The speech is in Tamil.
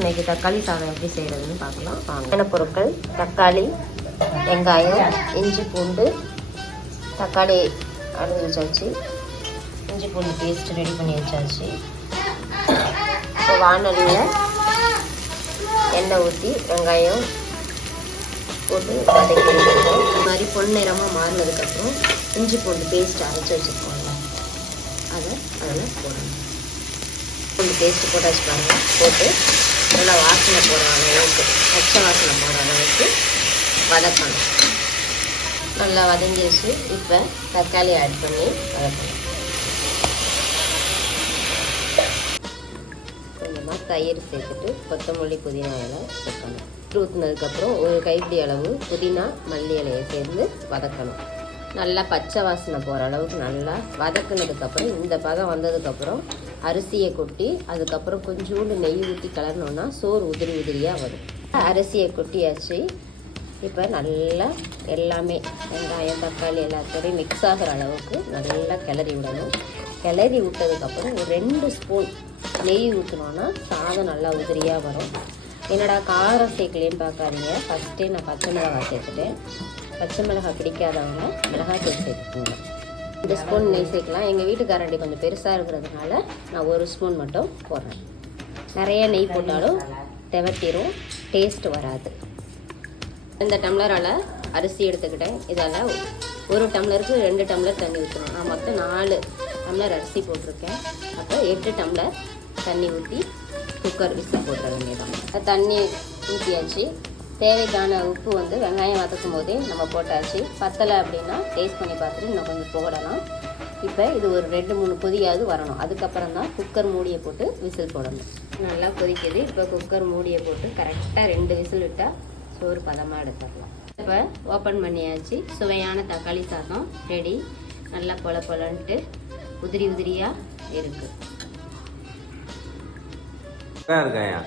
இன்னைக்கு தக்காளி சாதம் எப்படி செய்கிறதுன்னு பார்க்கலாம் வாங்க. என்ன பொருட்கள்: தக்காளி, வெங்காயம், இஞ்சி பூண்டு. தக்காளி அரைஞ்சி வச்சாச்சு, இஞ்சி பூண்டு பேஸ்ட் ரெடி பண்ணி வச்சாச்சு. இப்போ வானலியில் எண்ணெய் ஊற்றி வெங்காயம் போட்டு வதக்கி வச்சுருக்கோம். இது மாதிரி பொன்னிறமாக மாறினதுக்கப்புறம் இஞ்சி பூண்டு பேஸ்ட் அரைச்சி வச்சுருக்கோம்ல, அதை அதில் போடணும். பூண்டு பேஸ்ட்டு போட்டு வச்சுக்காங்க. போட்டு நல்லா வாசனை போடுற அளவுக்கு, பச்சை வாசனை போடுற அளவுக்கு வதக்கணும். நல்லா வதங்கிடுச்சு. இப்போ தக்காளி ஆட் பண்ணி வதக்கணும். கொஞ்சமாக தயிர் சேர்த்துட்டு கொத்தமல்லி புதினா இலை சேர்க்கணும். ஊற்றினதுக்கப்புறம் ஒரு கைப்பிடி அளவு புதினா மல்லி இலையை சேர்ந்து வதக்கணும். நல்லா பச்சை வாசனை போகிற அளவுக்கு நல்லா வதக்குனதுக்கப்புறம் இந்த பதம் வந்ததுக்கப்புறம் அரிசியை கொட்டி அதுக்கப்புறம் கொஞ்சோண்டு நெய் ஊற்றி கலர்னோன்னா சோறு உதிரி உதிரியாக வரும். அரிசியை கொட்டியாச்சு. இப்போ நல்லா எல்லாமே வெங்காயம் தக்காளி எல்லாத்தையும் மிக்ஸ் ஆகிற அளவுக்கு நல்லா கிளறி விடணும். கிளறி விட்டதுக்கப்புறம் ஒரு 2 ஸ்பூன் நெய் ஊற்றினோன்னா சாதம் நல்லா உதிரியாக வரும். என்னடா காரம் சேர்க்கலேன்னு பார்க்காதீங்க, ஃபஸ்ட்டே நான் பச்சை மிளகாய் சேர்த்துட்டேன். பச்சை மிளகாய் பிடிக்காதவங்க மிளகாய்த்தூள் சேர்த்துக்கோங்க. 2 ஸ்பூன் நெய் சேர்க்கலாம். எங்கள் வீட்டுக்காரண்டி கொஞ்சம் பெருசாக இருக்கிறதுனால நான் 1 ஸ்பூன் மட்டும் போடுறேன். நிறைய நெய் போட்டாலும் திவட்டிரும், டேஸ்ட் வராது. இந்த டம்ளரால் அரிசி எடுத்துக்கிட்டேன். இதால் 1 டம்ளருக்கு 2 டம்ளர் தண்ணி ஊற்றணும். நான் மொத்தம் 4 டம்ளர் அரிசி போட்டிருக்கேன். அப்போ 8 டம்ளர் தண்ணி ஊற்றி குக்கர் விசில் போட்டுற வேண்டியதான். தண்ணி ஊற்றியாச்சு. தேவைக்கான உப்பு வந்து வெங்காயம் வதக்கும் போதே நம்ம போட்டாச்சு. பத்தலை அப்படின்னா டேஸ்ட் பண்ணி பார்த்துட்டு இன்னும் கொஞ்சம் போடலாம். இப்போ இது ஒரு 2-3 கொதியாவது வரணும். அதுக்கப்புறம் தான் குக்கர் மூடியை போட்டு விசில் போடணும். நல்லா கொதிக்குது. இப்போ குக்கர் மூடியை போட்டு கரெக்டாக 2 விசில் விட்டால் சோறு பதமாக எடுத்துடலாம். இப்போ ஓப்பன் பண்ணியாச்சு. சுவையான தக்காளி சாதம் ரெடி. நல்லா பொலன்ட்டு உதிரி உதிரியாக இருக்குது. இருக்காயா?